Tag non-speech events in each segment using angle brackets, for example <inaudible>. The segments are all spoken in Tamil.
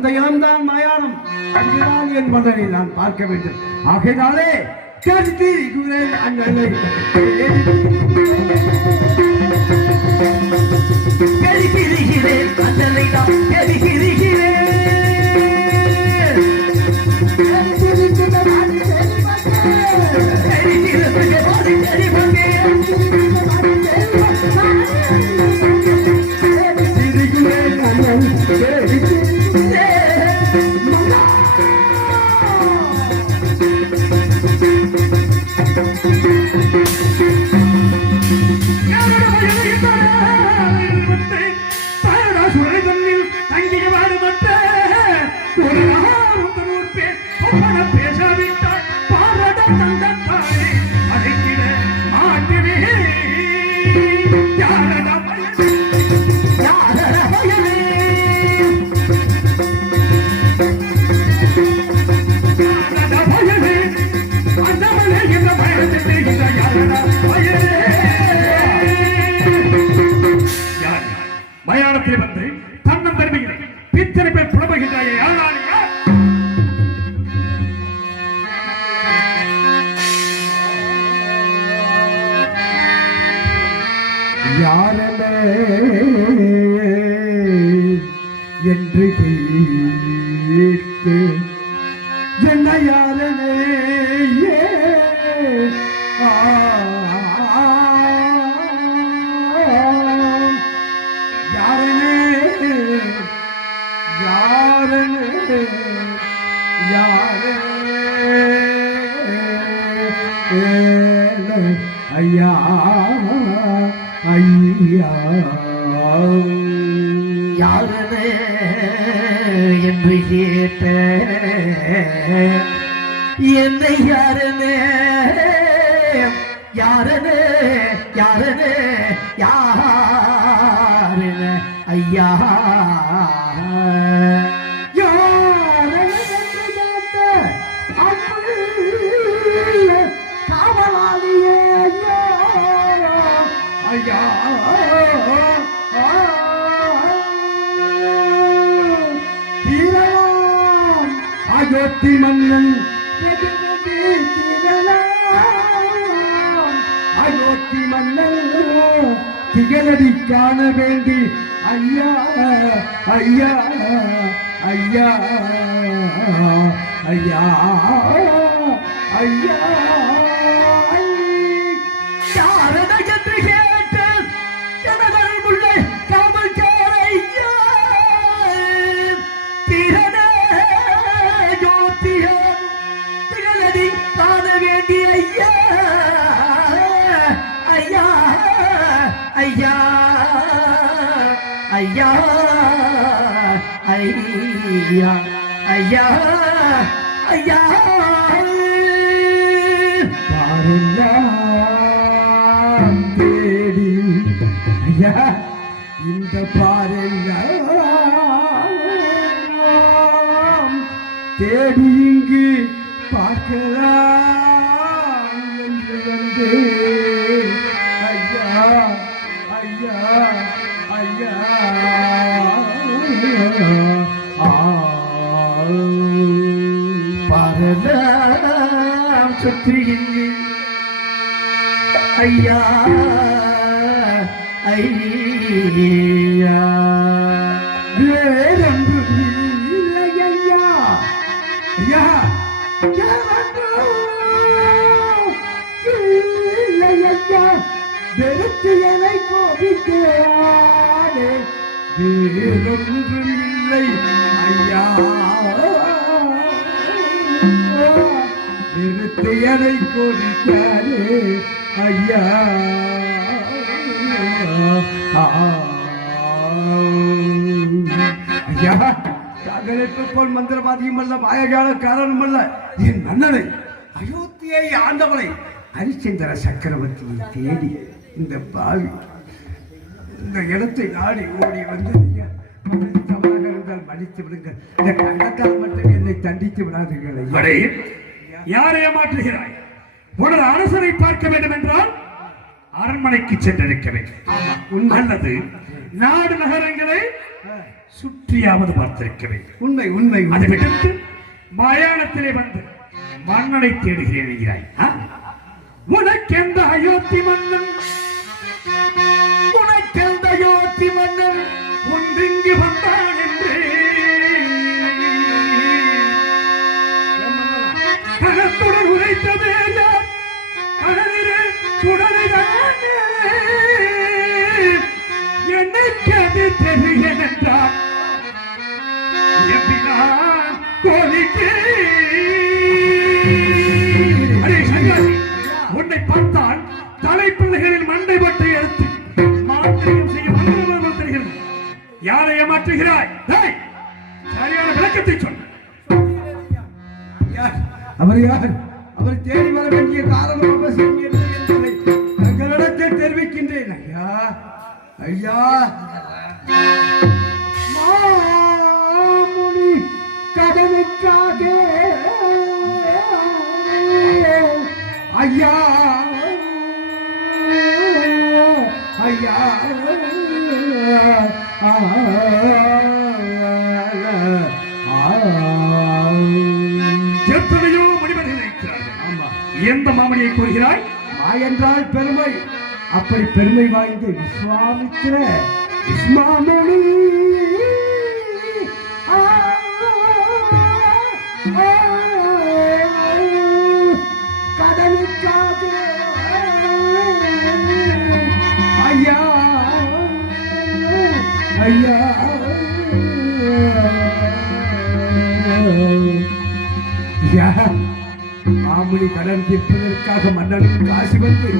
அந்த இடம்தான் மயானம். அங்குதான் என் நான் பார்க்க வேண்டும். ஆகையினாலே கருத்திருக்கிறேன் அண்ணனை எரிகிறேன் அண்ணனை நான் எரிகிறேன் யாரனே யாரனே யாரனே ஐயா. அயோத்தி மன்னன் திகழடி காண வேண்டி ஐயா ஐயா ஐயா ஐயா ஐயா ஐயா ஐயா ஐயா. பாரெல்லாம் தேடி. ஐயா இந்த பாரெல்லாம் தேடி. பரலாம் சுற்றுகின்றேன் ஐயா ஐயா. வேறொன்று இல்லை ஐயா. ஐயா இல்லை ஐயா. வெறுத்து என் வேறொன்று இல்லை ஐயா. வெறுத்து கொடுத்தாரே ஐயா. ஐயா தகலைப்பு போல் மந்திரவாதியும் அல்ல மாயகாலக்காரனும் அல்ல என் மன்னனை அயோத்தியை ஆண்டவனை ஹரிச்சந்திர சக்கரவர்த்தியை தேடி இந்த பாவி இந்த இடத்தை நாடி ஓடி வந்து தவறாக இருந்தால் மன்னித்து விடுங்கள். இந்த கண்டத்தால் மட்டும் என்னை தண்டித்து விடாதீர்கள் யாரை ஏமாற்றுகிறாய் உனது அரசரை பார்க்க வேண்டும் என்றால் அரண்மனைக்கு சென்றிருக்க வேண்டும். அல்லது நாடு நகரங்களை சுற்றியாவது பார்த்திருக்க வேண்டும். உண்மை உண்மை அதை விடுத்து மயானத்திலே வந்து மன்னனை தேடுகிறேன் என்கிறாய் ஆ? உனக்கெந்த அயோத்தி மன்னன்? கனத்துடன் உரைத்ததே யார் சுடலை சுடலைதானே எனக்கு என்றார் எம்பினான் கோழிக்கு. அடே சன்னியாசி, உன்னை பார்த்தால் தலைப்பிள்ளைகளின் மண்டை பட்டை எடுத்து மாந்திரிகம் செய்ய வல்லவர்கள் தெரிகிறது. யாரை ஏமாற்றுகிறாய்? அவர் யார் அவர் தேடி வர வேண்டிய காரணம் அவசியம் இல்லை என்பதை தங்களிடத்தில் தெரிவிக்கின்றேன் ஐயா ஐயா மாமுனி கடனுக்காக ஐயா ஐயா எத்தனையோ எந்த மாமணியை கூறுகிறாய்? என்றால் பெருமை. அப்படி பெருமை வாய்ந்த விஸ்வாமித்திர விஸ்மாமுனி காமினி கடன் தீர்ப்பதற்காக மன்னனுக்கு காசு வந்து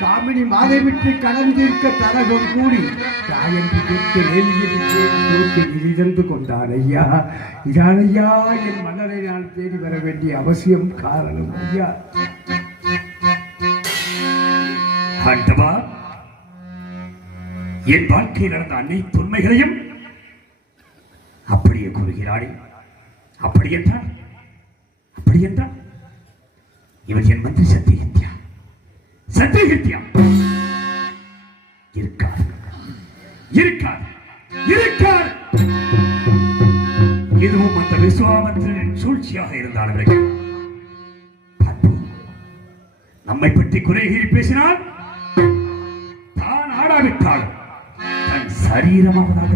காமினி மாதை விட்டு கடன் தீர்க்க தரகம் கூடி தாயன்று கேட்டு நேர்ந்து இழிதந்து கொண்டான். ஐயா இதான் ஐயா என் மன்னரை நான் தேடி வர வேண்டிய அவசியம் காரணம் ஐயா. ஆண்டவா என் வாழ்க்கையில் நடந்த அனைத்து உண்மைகளையும் அப்படியே கூறுகிறாளே. அப்படி என்றால் அப்படி என்றால் இவன் என் மந்திரி சத்தியகித்யா சத்தியகித்யா இருக்கார். இருக்கார். இருக்கார். இதுவும் அந்த விசுவாமத்தின் சூழ்ச்சியாக இருந்தாலும் நம்மை பற்றி குறைகீறி பேசினால் தான் ஆடாவிட்டாலும் தன் சரீரமாவதாக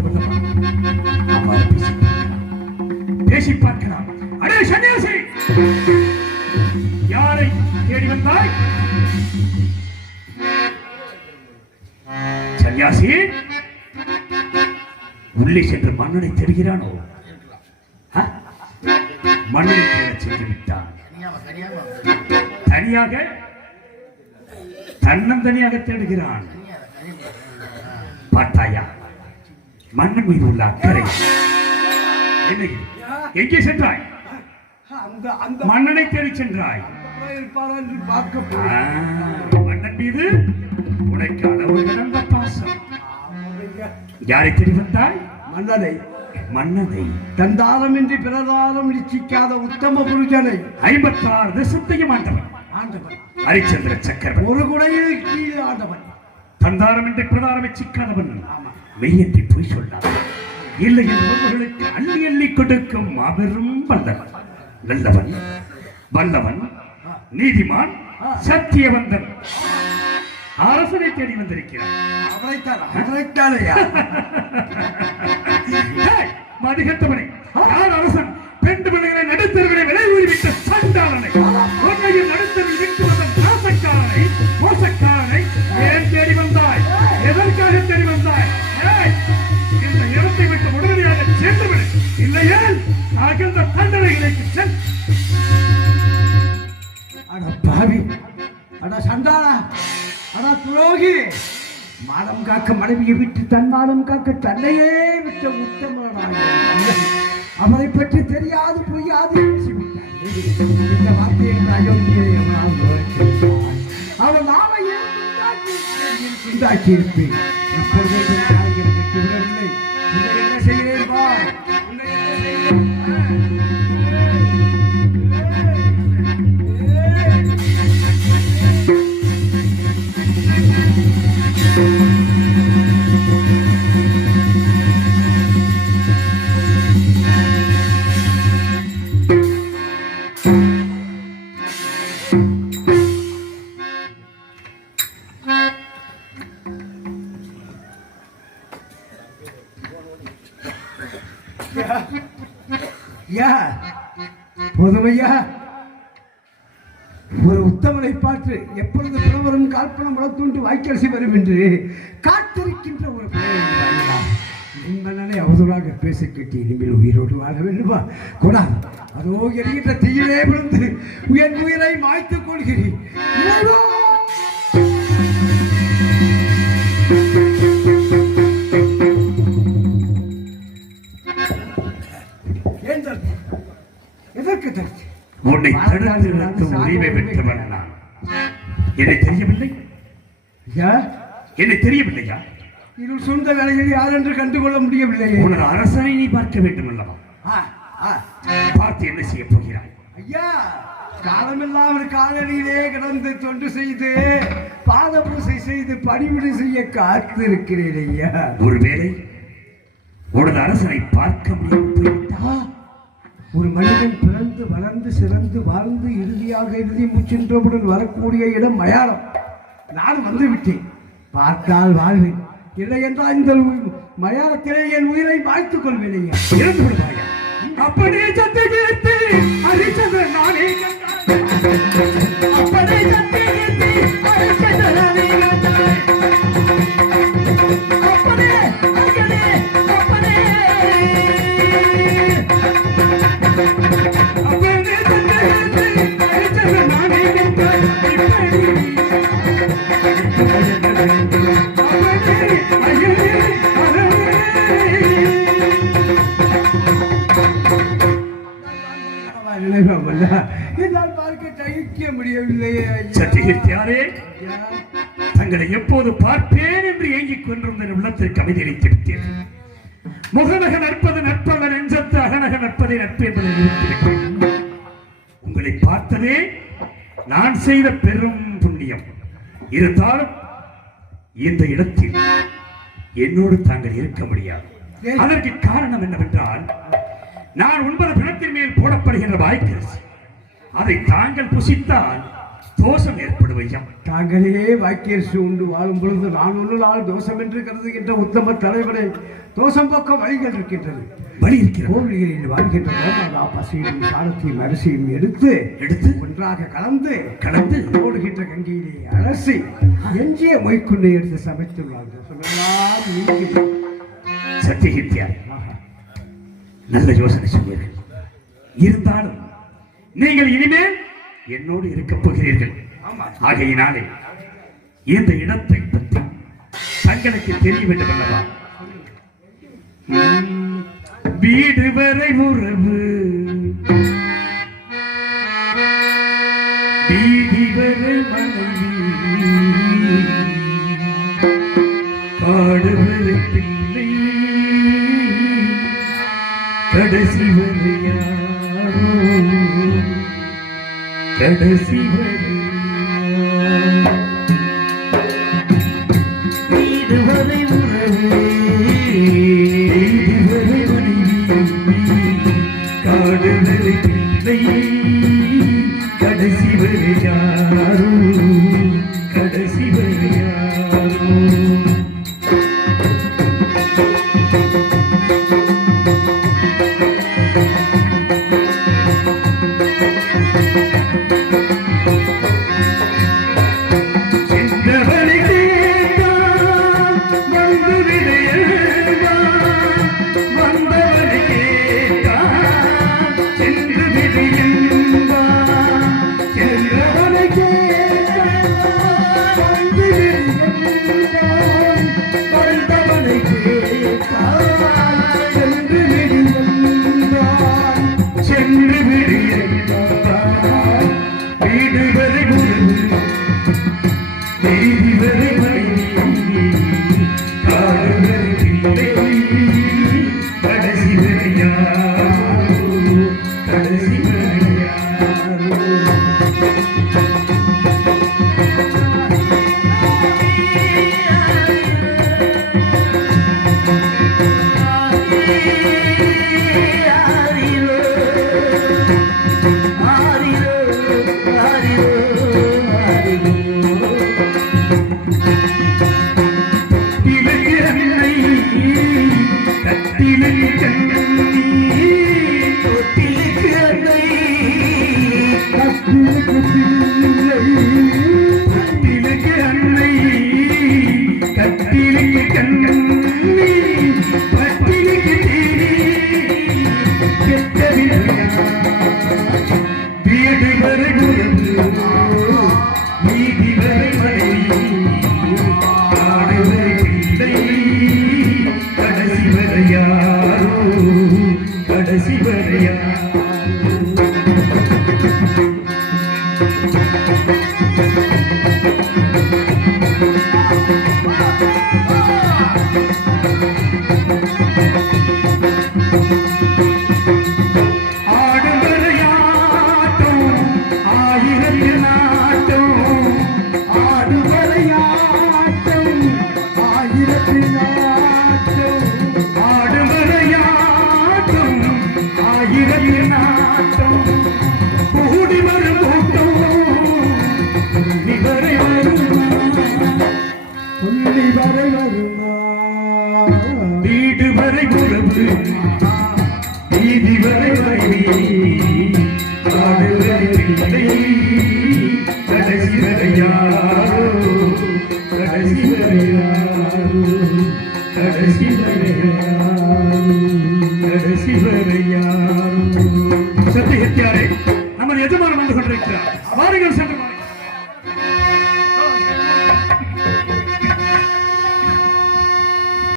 அவ்வாறு பேசி பார்க்கலாம். பேசி பார்க்கலாம். அடே சன்னியாசி! யாரை தேடி வந்தாய்? சன்னியாசி உள்ளே சென்று மன்னனை தேடுகிறானோ? மன்னனை தேட சென்று விட்டான். தனியாக தன்னந்தனியாக தேடுகிறான். பார்த்தாயா? மன்னன் மீது உள்ள அக்கறை. என்ன எங்கே சென்றாய்? மன்னனை தேடி சென்றாய். என்று. மன்னன் மீது உனக்கு அளவு கடந்த பாசம். யாரை தேடி வந்தாய்? மன்னனை. மன்னனை. தந்தாரமின்றி பிரதாரம் நிச்சிக்காத உத்தம புருஷனை ஐம்பத்தாறு தேசத்தையும் ஆண்டவன். ஆண்டவன். ஹரிச்சந்திர சக்கரவர்த்தி. ஒரு குடையில் கீழ் ஆண்டவன். தந்தாரம் என்று பிரதாரமை சிக்காதவன் ஆமா. மெய்யன்றி பொய் சொல்லாதவன். இல்லை என்பவர்களுக்கு அள்ளி அள்ளி கொடுக்கும் மாபெரும் வல்லவன். நல்லவன் வல்லவன் நீதிமான் சத்தியவந்தன். அரசனை தேடி வந்திருக்கிறான் அவரைத்தான் யார் <laughs> துரோகி மானம் காக்க மனைவியை விட்டு தன்மானம் காக்க தன்னையே விட்ட உத்தமனான அவரை பற்றி தெரியாது புரியாது இந்த வார்த்தையை நான் அயோத்தியை அவன் நாளையே உண்டாக்கி இருப்பேன் இப்பொழுது போதுமையா. ஒரு உத்தமனை பார்த்து எப்பொழுது புலவரும் கால்பணம் வளர்த்துண்டு வாய்க்கரசி வரும் என்று காத்திருக்கின்ற ஒரு மன்னனை அவதூறாக பேசிக்கிட்டு இனிமேல் உயிரோடு வாழ வேண்டுமா? கூடாது அதோ எரிகின்ற தீயிலே விழுந்து என் உயிரை மாய்த்துக் கொள்கிறேன்? எதற்கு தடுத்து? உன்னை தடுத்து நிறுத்தும் உரிமை பெற்றவன் நான். என்னை தெரியவில்லை? ஐயா என்னை தெரியவில்லையா? இருள் சொந்த வேலையில் யார் என்று கண்டுகொள்ள முடியவில்லையே. உனது அரசனை நீ பார்க்க வேண்டும் அல்லவா. பார்த்து என்ன செய்ய போகிறாய்? ஐயா காலமெல்லாம் ஒரு காலடியிலே கிடந்து தொண்டு செய்து பாத பூசை செய்து பணிவிடை செய்ய காத்து இருக்கிறேன் ஐயா. ஒருவேளை உனது அரசனை பார்க்க ஆ, ஒரு மனிதன் பிறந்து வளர்ந்து சிறந்து வாழ்ந்து இறுதியாக இறுதி முச்சென்றவுடன் வரக்கூடிய இடம் மயானம் நான் வந்து விட்டேன் பார்த்தால் வாழ்வேன். இல்லை என்றால் இந்த மயானத்திலே என் உயிரை மாய்த்துக் கொள்வேன் ஐயா. இறந்து விடுவாயா? அப்படியே சத்து கீர்த்தி அரிச்சது நானே கண்டாய். அப்பனே சக்தி கீர்த்தி அரிச்சந்திரனே எப்போது பார்ப்பேன் என்று ஏங்கிக் கொண்டிருந்த உள்ளத்தில் உள்ளத்திற்கு அமைதி முகநக நற்பது நற்பவன் நெஞ்சத்து அகநக நற்பதை நட்பு என்பதை உங்களை பார்த்ததே நான் செய்த பெரும் புண்ணியம். இருந்தாலும் இந்த இடத்தில் என்னோடு தாங்கள் இருக்க முடியாது. அதற்கு காரணம் என்னவென்றால் நான் உண்பது பிணத்தின் மேல் போடப்படுகின்ற வாய்க்கரசி. அதை தாங்கள் புசித்தால் தோஷம் ஏற்படுவையா? தாங்களே வாக்கியரசு உண்டு. வாழும் பொழுது நான் ஒரு நாள் தோஷம் என்று கருதுகின்ற உத்தம தலைவரை தோஷம் பக்கம் வழிகள் இருக்கின்றது. வழி இருக்கிறது. கோவில்களில் வாழ்கின்ற பசியும் சாரத்தையும் அரிசியும் எடுத்து எடுத்து ஒன்றாக கலந்து கலந்து ஓடுகின்ற கங்கையிலே அலசி எஞ்சிய மொய்க்குண்டை எடுத்து சமைத்துள்ளார் தோஷமெல்லாம் சத்தியகித்யா. நல்ல யோசனை சொன்னீர்கள். இருந்தாலும் நீங்கள் இனிமேல் என்னோடு இருக்கப் போகிறீர்கள். ஆகையினாலே இந்த இடத்தை பற்றி தங்களுக்கு தெரிய வேண்டும் அல்லவா வீடு வரை உறவு. வீதி வரை கடைசி வரை யாரோ. வீடு வரை உறவு வீதி வரை மனைவி காடு வரை பிள்ளை கடைசி வரை